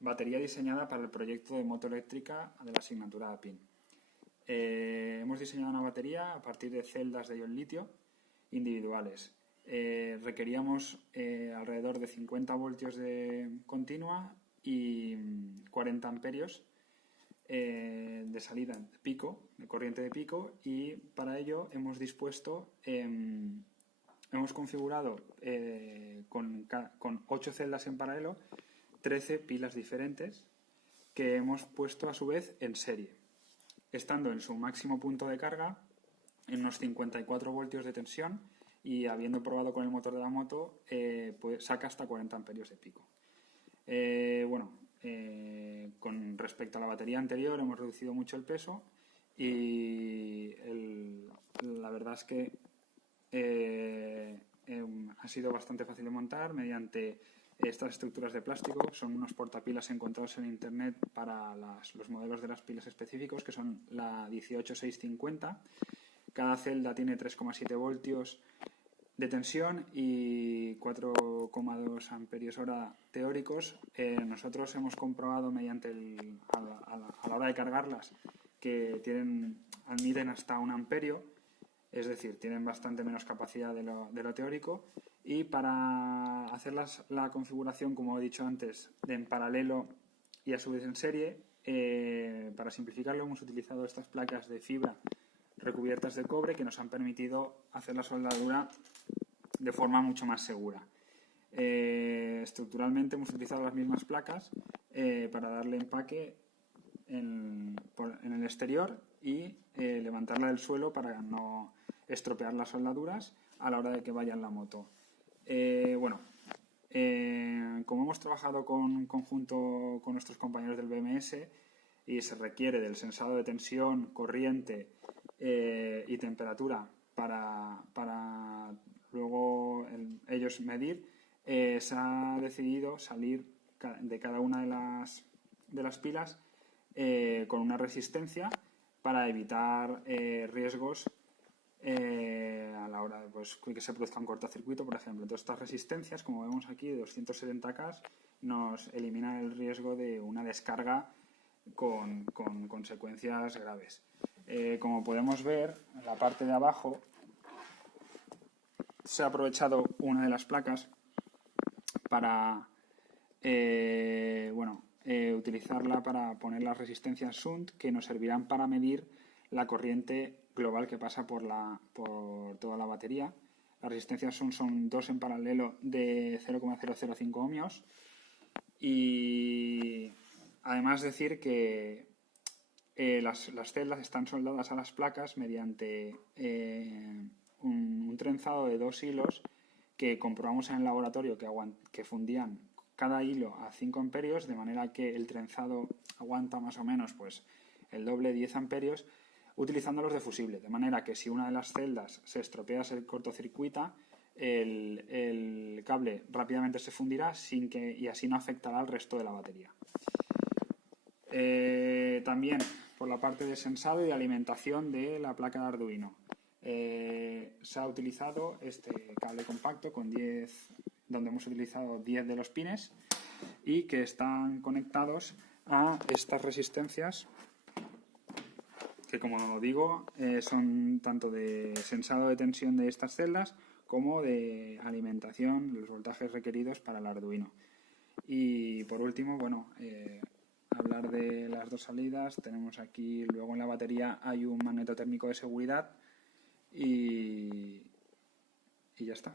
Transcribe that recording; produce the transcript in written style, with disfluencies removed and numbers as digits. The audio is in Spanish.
Batería diseñada para el proyecto de moto eléctrica de la asignatura APIN. Hemos diseñado una batería a partir de celdas de ion litio individuales. Requeríamos alrededor de 50 voltios de continua y 40 amperios de salida de pico, de corriente de pico, y para ello hemos configurado con 8 celdas en paralelo 13 pilas diferentes que hemos puesto a su vez en serie, estando en su máximo punto de carga en unos 54 voltios de tensión y habiendo probado con el motor de la moto, pues saca hasta 40 amperios de pico. Con respecto a la batería anterior hemos reducido mucho el peso y la verdad es que ha sido bastante fácil de montar mediante estas estructuras de plástico. Son unos portapilas encontrados en internet para los modelos de las pilas específicos, que son la 18650. Cada celda tiene 3,7 voltios de tensión y 4,2 amperios hora teóricos. Nosotros hemos comprobado mediante a la hora de cargarlas que miden hasta 1 amperio, es decir, tienen bastante menos capacidad de lo teórico. Y para hacer la configuración, como he dicho antes, en paralelo y a su vez en serie, para simplificarlo hemos utilizado estas placas de fibra recubiertas de cobre que nos han permitido hacer la soldadura de forma mucho más segura. Estructuralmente hemos utilizado las mismas placas para darle empaque en el exterior y levantarla del suelo para no estropear las soldaduras a la hora de que vaya en la moto. Como hemos trabajado en conjunto con nuestros compañeros del BMS y se requiere del sensado de tensión, corriente y temperatura para luego ellos medir, se ha decidido salir de cada una de las pilas con una resistencia para evitar riesgos a la hora de que se produzca un cortocircuito, por ejemplo. Entonces, estas resistencias, como vemos aquí, de 270K, nos eliminan el riesgo de una descarga con consecuencias graves. Como podemos ver, en la parte de abajo se ha aprovechado una de las placas para utilizarla para poner las resistencias shunt, que nos servirán para medir la corriente global que pasa por toda la batería. Las resistencias son 2 en paralelo de 0,005 ohmios. Y además decir que las celdas están soldadas a las placas mediante un trenzado de 2 hilos que comprobamos en el laboratorio que fundían cada hilo a 5 amperios, de manera que el trenzado aguanta más o menos el doble, 10 amperios, utilizándolos de fusible, de manera que si una de las celdas se estropea, se cortocircuita, el cable rápidamente se fundirá y así no afectará al resto de la batería. También por la parte de sensado y de alimentación de la placa de Arduino. Se ha utilizado este cable compacto donde hemos utilizado 10 de los pines y que están conectados a estas resistencias que, como digo, son tanto de sensado de tensión de estas celdas como de alimentación, los voltajes requeridos para el Arduino. Y por último, hablar de las dos salidas. Tenemos aquí, luego en la batería hay un magnetotérmico de seguridad y ya está.